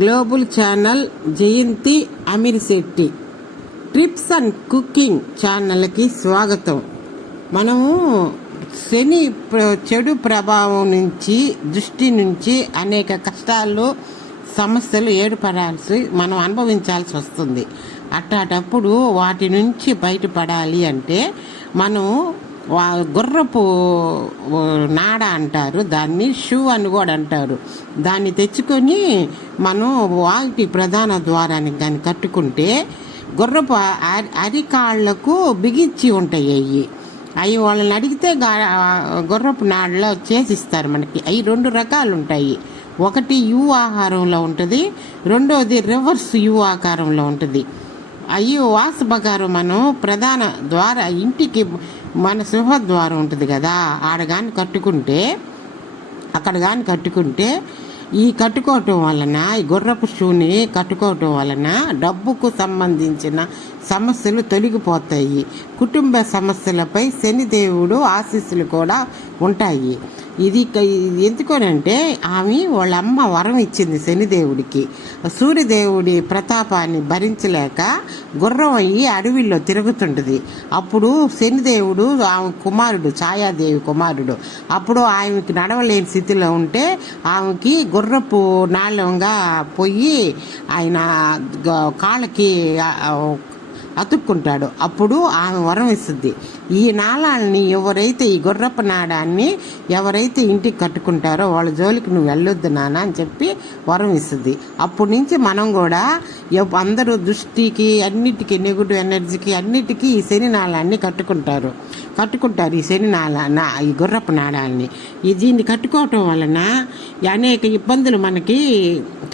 Global channel Jayanthi Amirsetti trips and cooking ఛానల్కి స్వాగతం. మనము శని చెడు ప్రభావం నుంచి దృష్టి నుంచి అనేక కష్టాలు సమస్యలు ఏర్పడాల్సి మనం అనుభవించాల్సి వస్తుంది. అట్లాంటప్పుడు వాటి నుంచి బయటపడాలి అంటే మనం గుర్రపు నాడ అంటారు, దాన్ని షూ అని కూడా అంటారు. దాన్ని తెచ్చుకొని మనం వాటి ప్రధాన ద్వారానికి కానీ కట్టుకుంటే గుర్రపు అరికాళ్లకు బిగించి ఉంటాయి. అవి వాళ్ళని అడిగితే గుర్రపు నాడలో చేసిస్తారు మనకి. అవి 2 రకాలు ఉంటాయి. ఒకటి యు ఆకారంలో ఉంటుంది, రెండోది రివర్స్ యు ఆకారంలో ఉంటుంది. అయ్యో వాస్తవగారం మనం ప్రధాన ద్వార ఇంటికి మన సింహద్వారం ఉంటుంది కదా, ఆడ కానీ కట్టుకుంటే అక్కడ కానీ కట్టుకుంటే ఈ కట్టుకోవటం వలన, ఈ గుర్రపు షూని కట్టుకోవటం వలన డబ్బుకు సంబంధించిన సమస్యలు తొలగిపోతాయి. కుటుంబ సమస్యలపై శనిదేవుడు ఆశీస్సులు కూడా ఉంటాయి. ఇది ఎందుకోనంటే ఆమె వాళ్ళ అమ్మ వరం ఇచ్చింది శనిదేవుడికి. సూర్యదేవుడి ప్రతాపాన్ని భరించలేక గుర్రం అయ్యి అడవిలో తిరుగుతుంటుంది. అప్పుడు శనిదేవుడు ఆమె కుమారుడు, ఛాయాదేవి కుమారుడు, అప్పుడు ఆమెకి నడవలేని స్థితిలో ఉంటే ఆమెకి గుర్రపు నాళంగా పోయి ఆయన కాళ్ళకి అతుక్కుంటాడు. అప్పుడు ఆమె వరం ఇస్తుంది. ఈ నాళాలని ఎవరైతే, ఈ గుర్రపు నాడాన్ని ఎవరైతే ఇంటికి కట్టుకుంటారో వాళ్ళ జోలికి నువ్వు వెళ్ళొద్దు నాన్న అని చెప్పి వరం ఇస్తుంది. అప్పటి నుంచి మనం కూడా అందరూ దృష్టికి, అన్నిటికీ, నెగిటివ్ ఎనర్జీకి అన్నిటికీ ఈ శని నాళాన్ని కట్టుకుంటారు. ఈ శని ఈ గుర్రపు నాడాన్ని దీన్ని కట్టుకోవటం వలన అనేక ఇబ్బందులు మనకి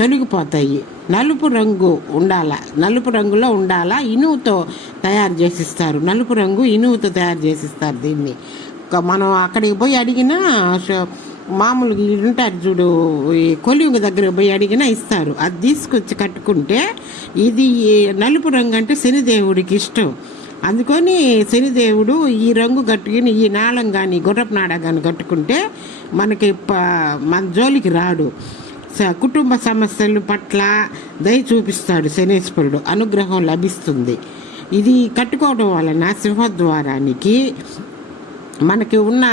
తొలగిపోతాయి. నలుపు రంగు ఉండాలా, నలుపు రంగులో ఉండాలా, ఇనువుతో తయారు చేసిస్తారు. నలుపు రంగు ఇనువుతో తయారు చేసిస్తారు. దీన్ని మనం అక్కడికి పోయి అడిగినా, మామూలుగా ఉంటారు చూడు, ఈ కొలింగ దగ్గర పోయి అడిగినా ఇస్తారు. అది తీసుకొచ్చి కట్టుకుంటే ఇది నలుపు రంగు అంటే శనిదేవుడికి ఇష్టం. అందుకని శనిదేవుడు ఈ రంగు కట్టుకుని ఈ నాళం కానీ గుర్రపు నాడ కానీ కట్టుకుంటే మనకి మన జోలికి రాడు. కుటుంబ సమస్యల పట్ల దయ చూపిస్తాడు శనీశ్వరుడు, అనుగ్రహం లభిస్తుంది. ఇది కట్టుకోవడం వలన సింహద్వారానికి మనకి ఉన్న